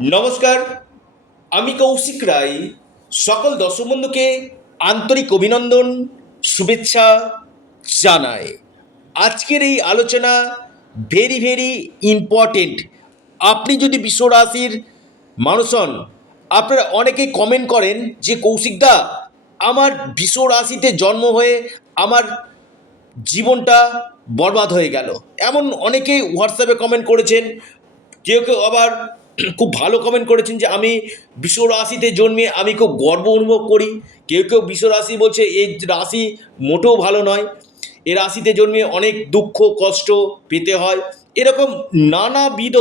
নমস্কার, আমি কৌশিক রায়। সকল দর্শক বন্ধুকে আন্তরিক অভিনন্দন, শুভেচ্ছা জানাই। আজকের এই আলোচনা ভেরি ভেরি ইম্পর্টেন্ট। আপনি যদি বিশ্ব রাশির মানুষ হন, আপনারা অনেকেই কমেন্ট করেন যে কৌশিকদা, আমার বিশ্ব রাশিতে জন্ম হয়ে আমার জীবনটা বরবাদ হয়ে গেল। এমন অনেকেই হোয়াটসঅ্যাপে কমেন্ট করেছেন। কেউ কেউ আবার খুব ভালো কমেন্ট করেছেন যে আমি বিশ্ব রাশিতে জন্মে আমি খুব গর্ব অনুভব করি। কেউ কেউ বিশ্ব রাশি বলছে এই রাশি মোটেও ভালো নয়, এ রাশিতে জন্মে অনেক দুঃখ কষ্ট পেতে হয়। এরকম নানাবিধ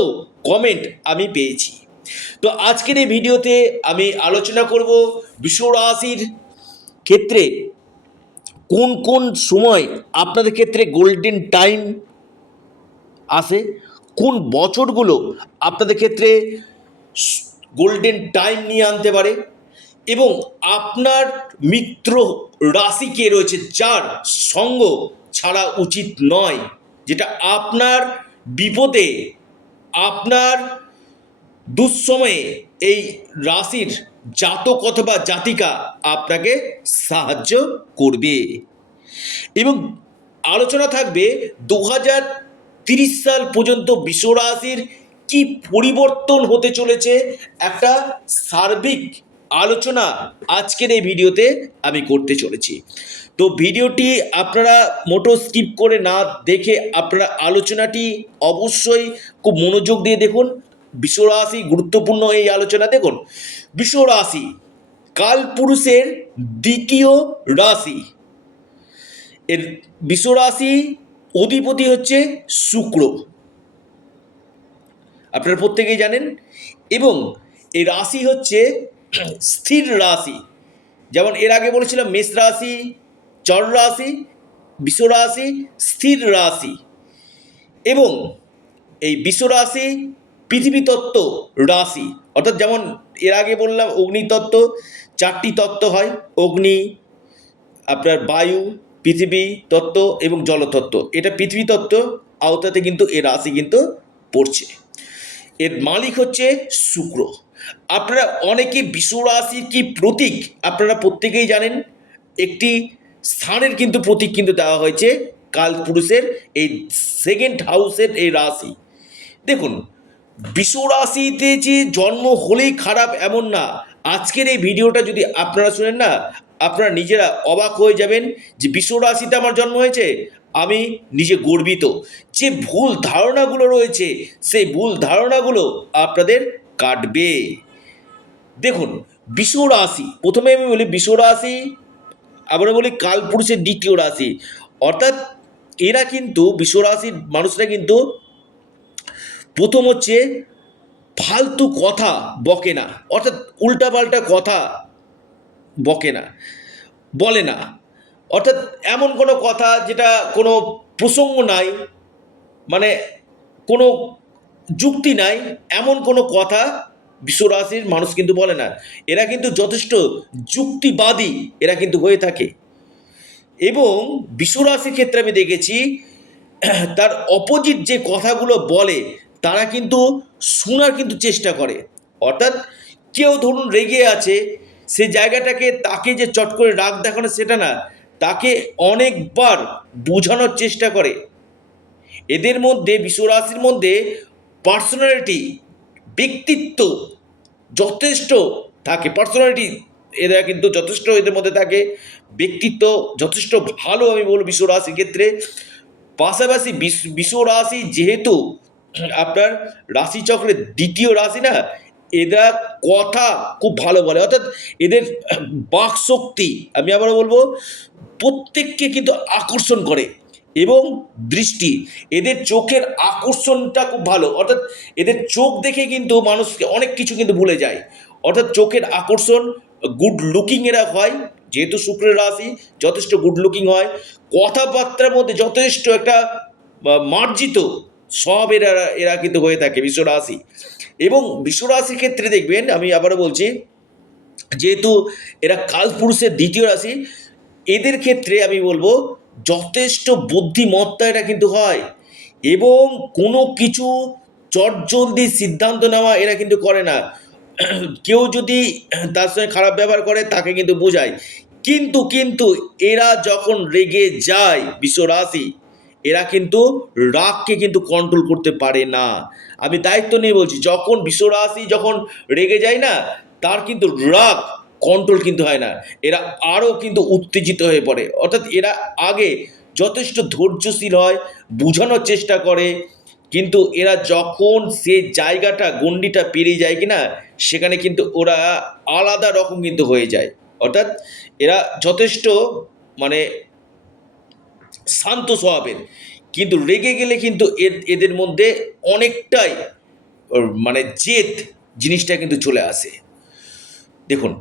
কমেন্ট আমি পেয়েছি। তো আজকের এই ভিডিওতে আমি আলোচনা করব বিশ্ব রাশির ক্ষেত্রে কোন কোন সময় আপনাদের ক্ষেত্রে গোল্ডেন টাইম আসে, কোন বছরগুলো আপনাদের ক্ষেত্রে গোল্ডেন টাইম নিয়ে আনতে পারে, এবং আপনার মিত্র রাশি কে রয়েছে যার সঙ্গ ছাড়া উচিত নয়, যেটা আপনার বিপদে আপনার দুঃসময়ে এই রাশির জাতক অথবা জাতিকা আপনাকে সাহায্য করবে। এবং আলোচনা থাকবে 2030 সাল পর্যন্ত বিশ্ব রাশির কি পরিবর্তন হতে চলেছে, একটা সার্বিক আলোচনা আজকের এই ভিডিওতে আমি করতে চলেছি। তো ভিডিওটি আপনারা মোটো স্কিপ করে না দেখে আপনারা আলোচনাটি অবশ্যই খুব মনোযোগ দিয়ে দেখুন। বিশ্ব রাশি গুরুত্বপূর্ণ এই আলোচনা। দেখুন, বিশ্ব রাশি কালপুরুষের দ্বিতীয় রাশি। এর বিশ্ব রাশি অধিপতি হচ্ছে শুক্র, আপনারা প্রত্যেকেই জানেন। এবং এই রাশি হচ্ছে স্থির রাশি। যেমন এর আগে বলেছিলাম মেষ রাশি চর রাশি, বিশ্ব রাশি স্থির রাশি। এবং এই বিশ্ব রাশি পৃথিবী তত্ত্ব রাশি, অর্থাৎ যেমন এর আগে বললাম অগ্নিতত্ত্ব, চারটি তত্ত্ব হয়, অগ্নি, আপনার বায়ু, পৃথিবী তত্ত্ব এবং জলতত্ত্ব। এটা পৃথিবী তত্ত্ব আওতাতে কিন্তু এর রাশি কিন্তু পড়ছে। এর মালিক হচ্ছে শুক্র। আপনারা অনেকে বিশ্ব রাশির কি প্রতীক আপনারা প্রত্যেকেই জানেন। একটি স্থানের কিন্তু প্রতীক কিন্তু দেওয়া হয়েছে কালপুরুষের এই সেকেন্ড হাউসের এই রাশি। দেখুন, বিশ্ব রাশিতে যে জন্ম হলেই খারাপ এমন না। আজকের এই ভিডিওটা যদি আপনারা শুনেন না, আপনারা নিজেরা অবাক হয়ে যাবেন যে বিশ্ব রাশিতে আমার জন্ম হয়েছে, আমি নিজে গর্বিত। যে ভুল ধারণাগুলো রয়েছে সেই ভুল ধারণাগুলো আপনাদের কাটবে। দেখুন, বিশ্ব রাশি প্রথমে আমি বলি বিশ্ব রাশি, আমরা বলি কালপুরুষের দ্বিতীয় রাশি। অর্থাৎ এরা কিন্তু বিশ্ব রাশির মানুষরা কিন্তু প্রথম হচ্ছে ফালতু কথা বকে না, অর্থাৎ উল্টাপাল্টা কথা বকে না, বলে না। অর্থাৎ এমন কোনো কথা যেটা কোনো প্রসঙ্গ নাই, মানে কোনো যুক্তি নাই, এমন কোনো কথা বিশ্বরাশির মানুষ কিন্তু বলে না। এরা কিন্তু যথেষ্ট যুক্তিবাদী এরা কিন্তু হয়ে থাকে। এবং বিশ্বরাশির ক্ষেত্রে আমি দেখেছি তার অপোজিট যে কথাগুলো বলে তারা কিন্তু শোনার কিন্তু চেষ্টা করে। অর্থাৎ কেউ ধরুন রেগে আছে, সে জায়গাটাকে তাকে যে চট করে রাগ দেখানো সেটা না, তাকে অনেকবার বোঝানোর চেষ্টা করে। এদের মধ্যে বিশ্বরাশির মধ্যে পার্সোনালিটি, ব্যক্তিত্ব যথেষ্ট থাকে। পার্সোনালিটি এরা কিন্তু যথেষ্ট এদের মধ্যে থাকে, ব্যক্তিত্ব যথেষ্ট ভালো আমি বলবো বিশ্ব রাশির ক্ষেত্রে। পাশাপাশি বিশ্ব রাশি যেহেতু আপনার রাশিচক্রের দ্বিতীয় রাশি না, এরা কথা খুব ভালো বলে। অর্থাৎ এদের বাক শক্তি আমি আবারও বলবো প্রত্যেককে কিন্তু আকর্ষণ করে। এবং দৃষ্টি, এদের চোখের আকর্ষণটা খুব ভালো। অর্থাৎ এদের চোখ দেখে কিন্তু মানুষকে অনেক কিছু কিন্তু ভুলে যায়। অর্থাৎ চোখের আকর্ষণ, গুড লুকিং এরা হয়, যেহেতু শুক্রের রাশি যথেষ্ট গুড লুকিং হয়। কথাবার্তার মধ্যে যথেষ্ট একটা মার্জিত সব এরা এরা কিন্তু হয়ে থাকে বিশ্ব রাশি। এবং বিশ্ব রাশির ক্ষেত্রে দেখবেন, আমি আবারও বলছি, যেহেতু এরা কালপুরুষের দ্বিতীয় রাশি, এদের ক্ষেত্রে আমি বলবো যথেষ্ট বুদ্ধিমত্তা এটা কিন্তু হয়। এবং কোনো কিছু চটজলদি সিদ্ধান্ত নেওয়া এরা কিন্তু করে না। কেউ যদি তার সঙ্গে খারাপ ব্যবহার করে তাকে কিন্তু বোঝায়। কিন্তু কিন্তু এরা যখন রেগে যায় বৃষ রাশি, এরা কিন্তু রাগকে কিন্তু কন্ট্রোল করতে পারে না। আমি দায়িত্ব নিয়ে বলছি, যখন বৃষ রাশি যখন রেগে যায় না, তার কিন্তু রাগ কন্ট্রোল কিন্তু হয় না। এরা আরও কিন্তু উত্তেজিত হয়ে পড়ে। অর্থাৎ এরা আগে যথেষ্ট ধৈর্যশীল হয়, বোঝানোর চেষ্টা করে, কিন্তু এরা যখন সে জায়গাটা গণ্ডিটা পেরিয়ে যায় কিনা, সেখানে কিন্তু ওরা আলাদা রকম কিন্তু হয়ে যায়। অর্থাৎ এরা যথেষ্ট মানে শান্ত স্বভাবের, কিন্তু রেগে গেলে কিন্তু এদের মধ্যে অনেকটাই মানে জেদ জিনিসটা কিন্তু চলে আসে। দেখুন,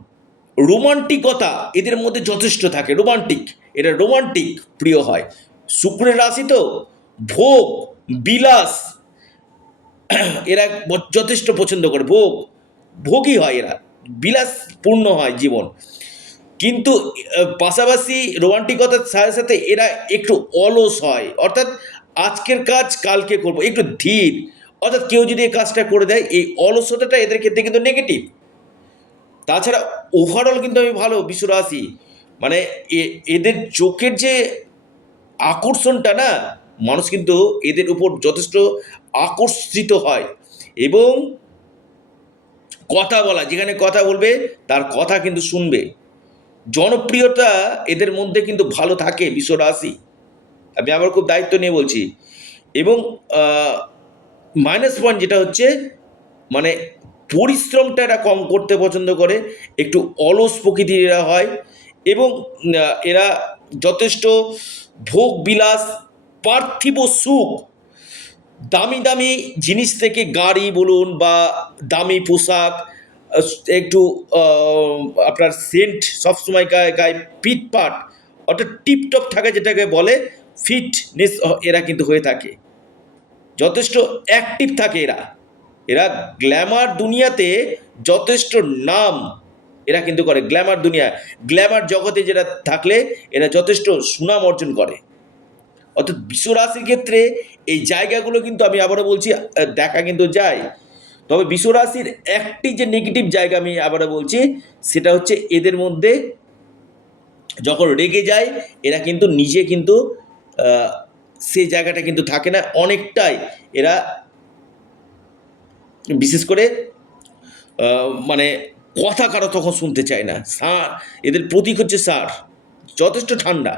রোমান্টিকতা এদের মধ্যে যথেষ্ট থাকে, রোমান্টিক, এরা রোমান্টিক প্রিয় হয়। শুক্রের রাশি তো ভোগ বিলাস এরা যথেষ্ট পছন্দ করে, ভোগী হয় এরা, বিলাসপূর্ণ হয় জীবন। কিন্তু পাশাপাশি রোমান্টিকতার সাথে সাথে এরা একটু অলস হয়। অর্থাৎ আজকের কাজ কালকে করব, একটু ধীর। অর্থাৎ কেউ যদি এই কাজটা করে দেয়, এই অলসতাটা এদের ক্ষেত্রে কিন্তু নেগেটিভ। তাছাড়া ওভারঅল কিন্তু আমি ভালো বৃষ রাশি, মানে এদের চোখের যে আকর্ষণটা না, মানুষ কিন্তু এদের উপর যথেষ্ট আকর্ষিত হয়। এবং কথা বলা, যেখানে কথা বলবে তার কথা কিন্তু শুনবে, জনপ্রিয়তা এদের মধ্যে কিন্তু ভালো থাকে বৃষ রাশি। আমি আবার খুব দায়িত্ব নিয়ে বলছি। এবং মাইনাস পয়েন্ট যেটা হচ্ছে, মানে পরিশ্রমটা এরা কম করতে পছন্দ করে, একটু অলস প্রকৃতির এরা হয়। এবং এরা যথেষ্ট ভোগ বিলাস, পার্থিব সুখ, দামি দামি জিনিস থেকে গাড়ি বলুন বা দামি পোশাক, একটু আপনার সেন্ট সবসময় গায়ে গায়ে পিটপাট, অর্থাৎ টিপটপ থাকা যেটাকে বলে ফিটনেস, এরা কিন্তু হয়ে থাকে, যথেষ্ট অ্যাক্টিভ থাকে এরা। এরা গ্ল্যামার দুনিয়াতে যথেষ্ট নাম এরা কিন্তু করে, গ্ল্যামার দুনিয়া, গ্ল্যামার জগতে যেটা থাকলে এরা যথেষ্ট সুনাম অর্জন করে। অর্থাৎ বৃষ রাশির ক্ষেত্রে এই জায়গাগুলো কিন্তু আমি আবারও বলছি দেখা কিন্তু যায়। তবে বৃষ রাশির একটি যে নেগেটিভ জায়গা আমি আবারও বলছি, সেটা হচ্ছে এদের মধ্যে যখন রেগে যায় এরা কিন্তু নিজে কিন্তু সেই জায়গাটা কিন্তু থাকে না, অনেকটাই এরা বিশেষ করে মানে কথা কারো তখন শুনতে চায় না। এদের প্রতীক হচ্ছে ষাঁড়, যথেষ্ট ঠান্ডা,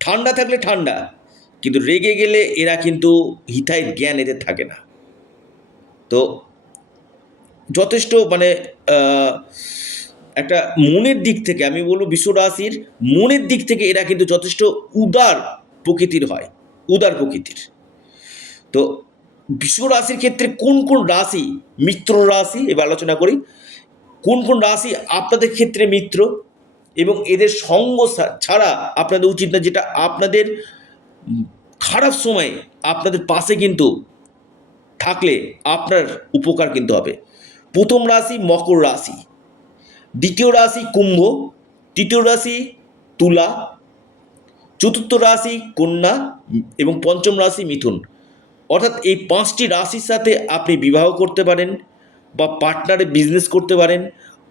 ঠান্ডা থাকলে ঠান্ডা, কিন্তু রেগে গেলে এরা কিন্তু হিতাহিত জ্ঞান এদের থাকে না। তো যথেষ্ট মানে একটা মনের দিক থেকে আমি বলবো বৃষ রাশির মনের দিক থেকে এরা কিন্তু যথেষ্ট উদার প্রকৃতির হয়, উদার প্রকৃতির। তো বৃষ রাশির ক্ষেত্রে কোন কোন রাশি মিত্র রাশি এবার আলোচনা করি। কোন কোন রাশি আপনাদের ক্ষেত্রে মিত্র, এবং এদের সঙ্গ ছাড়া আপনাদের উচিত না, যেটা আপনাদের খারাপ সময়ে আপনাদের পাশে কিন্তু থাকলে আপনার উপকার কিন্তু হবে। প্রথম রাশি মকর রাশি, দ্বিতীয় রাশি কুম্ভ, তৃতীয় রাশি তুলা, চতুর্থ রাশি কন্যা এবং পঞ্চম রাশি মিথুন। অর্থাৎ এই পাঁচটি রাশির সাথে আপনি বিবাহ করতে পারেন বা পার্টনারে বিজনেস করতে পারেন,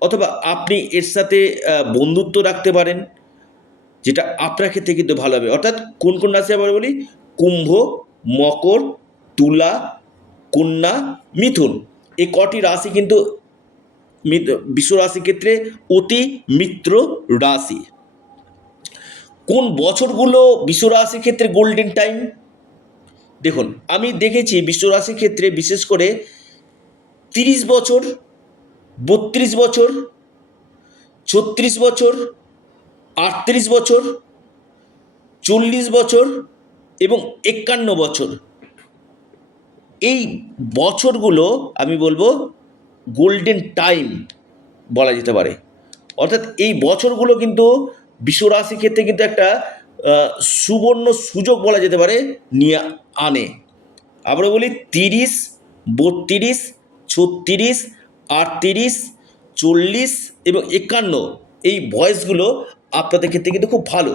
অথবা আপনি এর সাথে বন্ধুত্ব রাখতে পারেন, যেটা আপনার ক্ষেত্রে কিন্তু ভালো হবে। অর্থাৎ কোন কোন রাশি আবার বলি, কুম্ভ, মকর, তুলা, কন্যা, মিথুন, এই কটি রাশি কিন্তু বৃষ রাশির ক্ষেত্রে অতি মিত্র রাশি। কোন বছরগুলো বৃষ রাশির ক্ষেত্রে গোল্ডেন টাইম? দেখুন, আমি দেখেছি বৃষ রাশির ক্ষেত্রে বিশেষ করে 30 বছর, 32 বছর, 36 বছর, 38 বছর, 40 বছর এবং 51 বছর, এই বছরগুলো আমি বলবো গোল্ডেন টাইম বলা যেতে পারে। অর্থাৎ এই বছরগুলো কিন্তু বৃষ রাশির ক্ষেত্রে কিন্তু একটা সুবর্ণ সুযোগ বলা যেতে পারে নিয়ে আনে। আমরা বলি 30, 32, 36, 38, 40 এবং 51, এই বয়সগুলো আপনাদের ক্ষেত্রে কিন্তু খুব ভালো।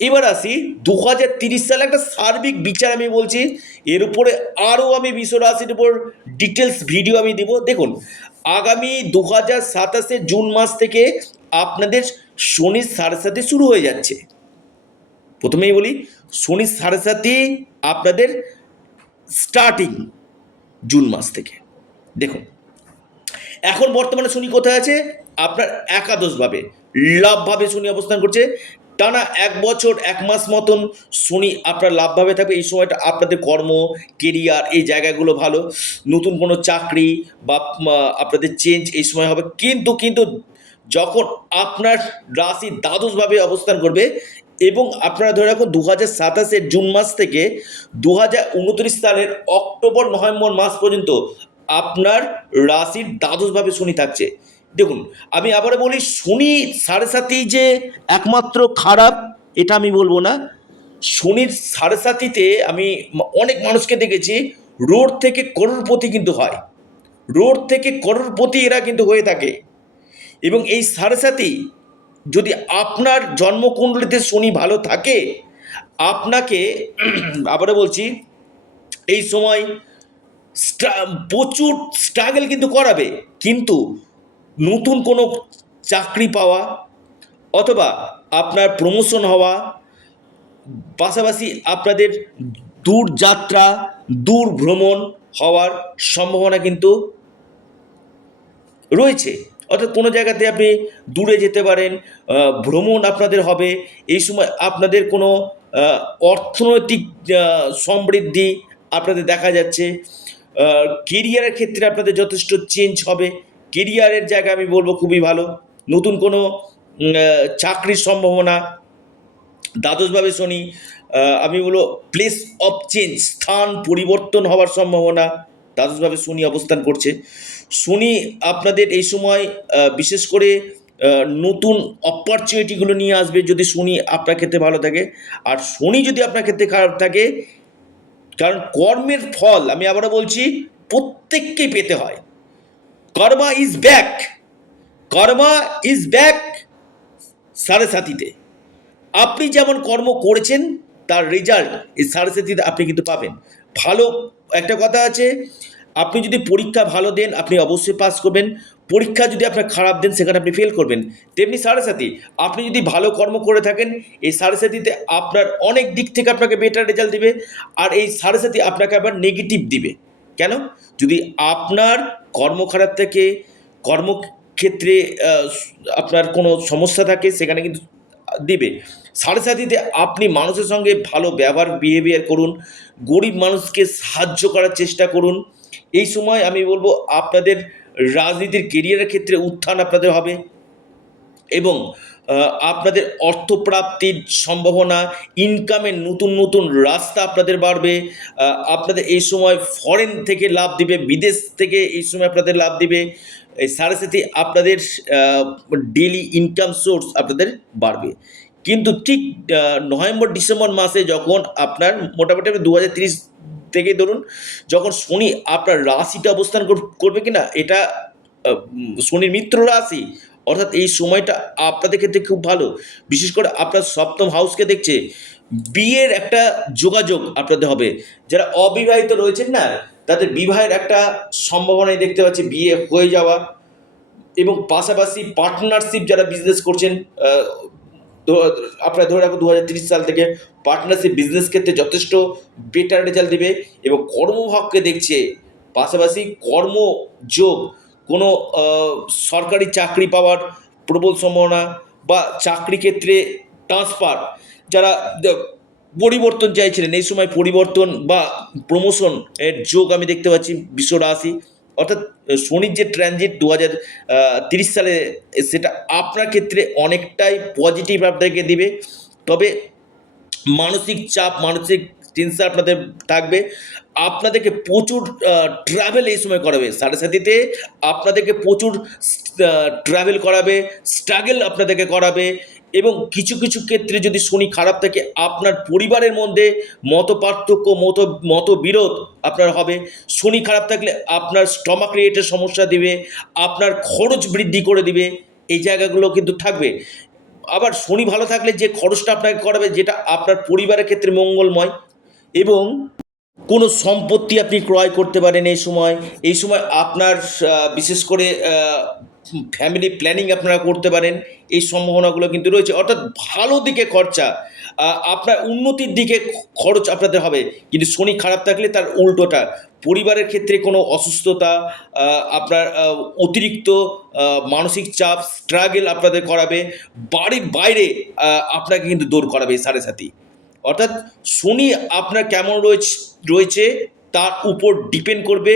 এবার আসি 2030 সালে একটা সার্বিক বিচার আমি বলছি, এর উপরে আরও আমি বিশ্ব রাশির উপর ডিটেলস ভিডিও আমি দেব। দেখুন, আগামী 2027 জুন মাস থেকে আপনাদের শনির সাড়ে সাথে শুরু হয়ে যাচ্ছে। প্রথমেই বলি, শনির সাড়ে সাথে আপনাদের স্টার্টিং জুন মাস থেকে। দেখুন, এখন বর্তমানে শনি কোথায় আছে? আপনার একাদশভাবে, লাভভাবে শনি অবস্থান করছে। টানা 1 বছর 1 মাস মতন শনি আপনার লাভভাবে থাকবে। এই সময়টা আপনাদের কর্ম, কেরিয়ার, এই জায়গাগুলো ভালো, নতুন কোনো চাকরি বা আপনাদের চেঞ্জ এই সময় হবে। কিন্তু যখন আপনার রাশি দ্বাদশভাবে অবস্থান করবে এবং আপনারা ধরে রাখুন 2027 জুন মাস থেকে 2029 সালের অক্টোবর নভেম্বর মাস পর্যন্ত আপনার রাশির দ্বাদশভাবে শনি থাকছে। দেখুন, আমি আবারও বলি, শনি সাড়ে সাথেই যে একমাত্র খারাপ এটা আমি বলবো না। শনির সাড়ে সাথীতে আমি অনেক মানুষকে দেখেছি রোড থেকে করোড়পতি কিন্তু হয়, রোড থেকে করোড়পতি এরা কিন্তু হয়ে থাকে। এবং এই সাড়ে সাথী যদি আপনার জন্মকুণ্ডলিতে শনি ভালো থাকে, আপনাকে আবারও বলছি, এই সময় প্রচুর স্ট্রাগল কিন্তু করাবে। কিন্তু নতুন কোনো চাকরি পাওয়া অথবা আপনার প্রমোশন হওয়া, পাশাপাশি আপনাদের দূর যাত্রা, দূর ভ্রমণ হওয়ার সম্ভাবনা কিন্তু রয়েছে। অর্থাৎ কোনো জায়গাতে আপনি দূরে যেতে পারেন, ভ্রমণ আপনাদের হবে। এই সময় আপনাদের কোনো অর্থনৈতিক সমৃদ্ধি আপনাদের দেখা যাচ্ছে। কেরিয়ারের ক্ষেত্রে আপনাদের যথেষ্ট চেঞ্জ হবে। কেরিয়ারের জায়গা আমি বলবো খুবই ভালো। নতুন কোনো চাকরির সম্ভাবনা, দ্বাদশভাবে শনি, আমি বলবো প্লেস অফ চেঞ্জ, স্থান পরিবর্তন হওয়ার সম্ভাবনা, দ্বাদশভাবে শনি অবস্থান করছে। শনি আপনাদের এই সময় বিশেষ করে নতুন অপরচুনিটিগুলো নিয়ে আসবে যদি শনি আপনার ক্ষেত্রে ভালো থাকে। আর শনি যদি আপনার ক্ষেত্রে খারাপ থাকে, কারণ কর্মের ফল আমি আবারও বলছি প্রত্যেককেই পেতে হয়। Karma is back, karma is back সাড়ে সাথীতে। আপনি যেমন কর্ম করেছেন তার রেজাল্ট এই সাড়ে সাথীতে আপনি কিন্তু পাবেন। ভালো একটা কথা আছে, আপনি যদি পরীক্ষা ভালো দেন আপনি অবশ্যই পাস করবেন, পরীক্ষা যদি আপনার খারাপ দেন সেখানে আপনি ফেল করবেন। তেমনি সাড়ে সাথী, আপনি যদি ভালো কর্ম করে থাকেন এই সাড়ে সাথীতে আপনার অনেক দিক থেকে আপনাকে বেটার রেজাল্ট দিবে। আর এই সাড়ে সাথী আপনাকে আবার নেগেটিভ দিবে। কেন? যদি আপনার কর্ম খারাপ থাকে, কর্মক্ষেত্রে আপনার কোনো সমস্যা থাকে, সেখানে কিন্তু দিবে। সাড়ে সাথীতে আপনি মানুষের সঙ্গে ভালো বিহেভিয়ার করুন, গরিব মানুষকে সাহায্য করার চেষ্টা করুন। এই সময় আমি বলবো আপনাদের রাজনীতির কেরিয়ারের ক্ষেত্রে উত্থান আপনাদের হবে এবং আপনাদের অর্থপ্রাপ্তির সম্ভাবনা, ইনকামের নতুন নতুন রাস্তা আপনাদের বাড়বে। আপনাদের এই সময় ফরেন থেকে লাভ দিবে, বিদেশ থেকে এই সময় আপনাদের লাভ দিবে। এই সাড়ে সাথী আপনাদের ডেলি ইনকাম সোর্স আপনাদের বাড়বে। কিন্তু ঠিক নভেম্বর ডিসেম্বর মাসে যখন আপনার মোটামুটি 2030 থেকে ধরুন, যখন শনি আপনার রাশিতে অবস্থান করবে কিনা, এটা শনির মিত্র রাশি, অর্থাৎ এই সময়টা আপনাদের ক্ষেত্রে খুব ভালো। বিশেষ করে আপনার সপ্তম হাউসকে দেখছে, বিয়ের একটা যোগাযোগ আপনাদের হবে। যারা অবিবাহিত রয়েছেন না, তাদের বিবাহের একটা সম্ভাবনাই দেখতে পাচ্ছি, বিয়ে হয়ে যাওয়া। এবং পাশাপাশি পার্টনারশিপ যারা বিজনেস করছেন, আপনারা ধরে রাখুন 2030 সাল থেকে পার্টনারশিপ বিজনেস ক্ষেত্রে যথেষ্ট বেটার রেজাল্ট দেবে। এবং কর্মভাগকে দেখছে, পাশাপাশি কর্মযোগ, কোনো সরকারি চাকরি পাওয়ার প্রবল সম্ভাবনা বা চাকরি ক্ষেত্রে ট্রান্সফার, যারা পরিবর্তন চাইছিলেন এই সময় পরিবর্তন বা প্রমোশন এর যোগ আমি দেখতে পাচ্ছি বিশ্ব রাশি। অর্থাৎ শনির যে ট্রানজিট 2030 সালে, সেটা আপনার ক্ষেত্রে অনেকটাই পজিটিভ আপনাদেরকে দিবে। তবে মানসিক চাপ, মানসিক টেনশন আপনাদের থাকবে। আপনাদেরকে প্রচুর ট্রাভেল এই সময় করাবে সাড়ে সাথীতে, আপনাদেরকে প্রচুর ট্রাভেল করাবে, স্ট্রাগল আপনাদেরকে করাবে। এবং কিছু কিছু ক্ষেত্রে যদি শনি খারাপ থাকে, আপনার পরিবারের মধ্যে মতপার্থক্য, মতবিরোধ আপনার হবে। শনি খারাপ থাকলে আপনার স্টমাক রিলেটেড সমস্যা দিবে, আপনার খরচ বৃদ্ধি করে দিবে, এই জায়গাগুলো কিন্তু থাকবে। আবার শনি ভালো থাকলে যে খরচটা আপনাকে করাবে, যেটা আপনার পরিবারের ক্ষেত্রে মঙ্গলময়, এবং কোনো সম্পত্তি আপনি ক্রয় করতে পারেন এই সময় আপনার বিশেষ করে ফ্যামিলি প্ল্যানিং আপনারা করতে পারেন, এই সম্ভাবনাগুলো কিন্তু রয়েছে। অর্থাৎ ভালো দিকে খরচা, আপনার উন্নতির দিকে খরচ আপনাদের হবে। কিন্তু শনি খারাপ থাকলে তার উল্টোটা, পরিবারের ক্ষেত্রে কোনো অসুস্থতা, আপনার অতিরিক্ত মানসিক চাপ, স্ট্রাগল আপনাদের করাবে, বাড়ির বাইরে আপনাকে কিন্তু দৌড় করাবে এই সাড়ে সাথী। অর্থাৎ শনি আপনার কেমন রয়েছে তার উপর ডিপেন্ড করবে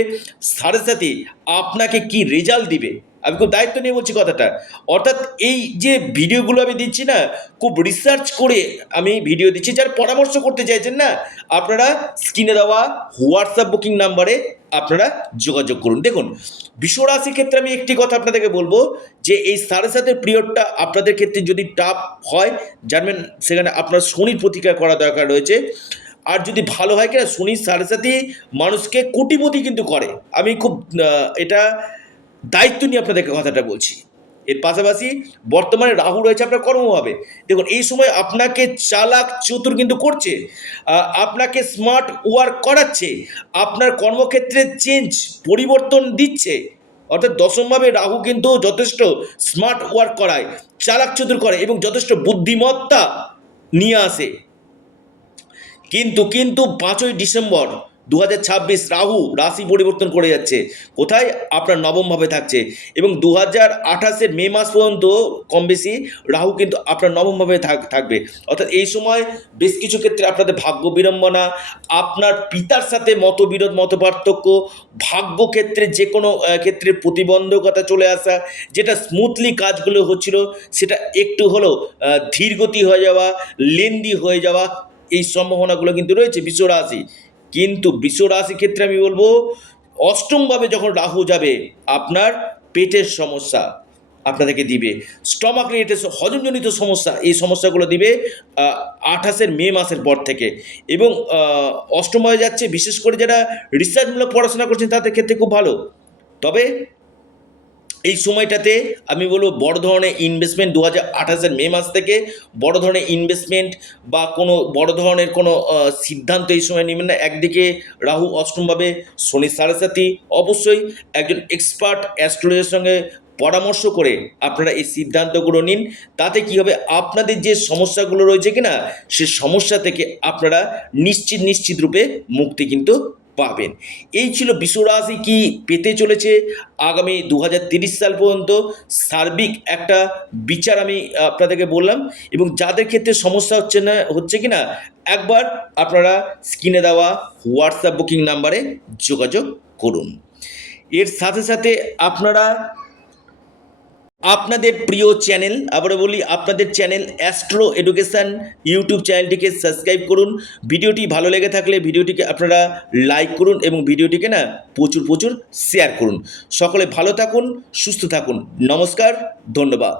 সাড়ে সাথে আপনাকে কি রেজাল্ট দিবে। আমি খুব দায়িত্ব নিয়ে বলছি কথাটা। অর্থাৎ এই যে ভিডিওগুলো আমি দিচ্ছি না, খুব রিসার্চ করে আমি ভিডিও দিচ্ছি। যারা পরামর্শ করতে চাইছেন না, আপনারা স্ক্রিনে দেওয়া হোয়াটসঅ্যাপ বুকিং নাম্বারে আপনারা যোগাযোগ করুন। দেখুন, বিশ্বরাশির ক্ষেত্রে আমি একটি কথা আপনাদেরকে বলবো, যে এই সাড়ে সাতের পিরিয়ডটা আপনাদের ক্ষেত্রে যদি টাফ হয়, জানবেন সেখানে আপনার শনির প্রতিকার করা দরকার রয়েছে। আর যদি ভালো হয় কিনা, শনি সাড়ে সাথে মানুষকে কোটিপতি কিন্তু করে। আমি খুব এটা দায়িত্ব নিয়ে আপনাদেরকে কথাটা বলছি। এর পাশাপাশি বর্তমানে রাহু রয়েছে আপনার কর্মভাবে। দেখুন, এই সময় আপনাকে চালাক চতুর কিন্তু করছে, আপনাকে স্মার্ট ওয়ার্ক করাচ্ছে, আপনার কর্মক্ষেত্রে পরিবর্তন দিচ্ছে। অর্থাৎ দশমভাবে রাহু কিন্তু যথেষ্ট স্মার্ট ওয়ার্ক করায়, চালাক চতুর করে এবং যথেষ্ট বুদ্ধিমত্তা নিয়ে আসে। কিন্তু 5ই ডিসেম্বর 2026 রাহু রাশি পরিবর্তন করে যাচ্ছে। কোথায়? আপনার নবমভাবে থাকছে। এবং 2028 মে মাস পর্যন্ত কম বেশি রাহু কিন্তু আপনার নবমভাবে থাকবে। অর্থাৎ এই সময় বেশ কিছু ক্ষেত্রে আপনাদের ভাগ্য বিড়ম্বনা, আপনার পিতার সাথে মতবিরোধ, মতপার্থক্য, ভাগ্যক্ষেত্রে যে কোনো ক্ষেত্রে প্রতিবন্ধকতা চলে আসা, যেটা স্মুথলি কাজগুলো হচ্ছিল সেটা একটু হলেও ধীরগতি হয়ে যাওয়া, লেন্দি হয়ে যাওয়া, এই সম্ভাবনাগুলো কিন্তু রয়েছে বিশ্বরাশি। কিন্তু বিশ্বরাশির ক্ষেত্রে আমি বলবো, অষ্টমভাবে যখন রাহু যাবে, আপনার পেটের সমস্যা আপনাদেরকে দিবে, স্টমাক রিলেটেড হজমজনিত সমস্যা, এই সমস্যাগুলো দিবে 28 মে মাসের পর থেকে। এবং অষ্টমভাবে যাচ্ছে, বিশেষ করে যারা রিসার্চমূলক পড়াশোনা করছেন তাদের ক্ষেত্রে খুব ভালো। তবে এই সময়টাতে আমি বলবো বড় ধরনের ইনভেস্টমেন্ট 2028 মে মাস থেকে বড় ধরনের ইনভেস্টমেন্ট বা কোনো বড় ধরনের কোনো সিদ্ধান্ত এই সময় নেবেন না। একদিকে রাহু অষ্টমভাবে, শনি সাড়ে সাথী, অবশ্যই একজন এক্সপার্ট অ্যাস্ট্রোলজারের সঙ্গে পরামর্শ করে আপনারা এই সিদ্ধান্তগুলো নিন। তাতে কি হবে, আপনাদের যে সমস্যাগুলো রয়েছে কিনা, সে সমস্যা থেকে আপনারা নিশ্চিত রূপে মুক্তি কিন্তু পাবেন। এই ছিল বিশ্বরাশি কি পেতে চলেছে আগামী 2030 সাল পর্যন্ত, সার্বিক একটা বিচার আমি আপনাদেরকে বললাম। এবং যাদের ক্ষেত্রে সমস্যা হচ্ছে কিনা, একবার আপনারা স্ক্রিনে দেওয়া হোয়াটসঅ্যাপ বুকিং নাম্বারে যোগাযোগ করুন। এর সাথে সাথে আপনারা আপনাদের প্রিয় চ্যানেল, আবারও বলি, আপনাদের চ্যানেল অ্যাস্ট্রো এডুকেশান ইউটিউব চ্যানেলটিকে সাবস্ক্রাইব করুন। ভিডিওটি ভালো লেগে থাকলে ভিডিওটিকে আপনারা লাইক করুন এবং ভিডিওটিকে না প্রচুর শেয়ার করুন। সকলে ভালো থাকুন, সুস্থ থাকুন। নমস্কার, ধন্যবাদ।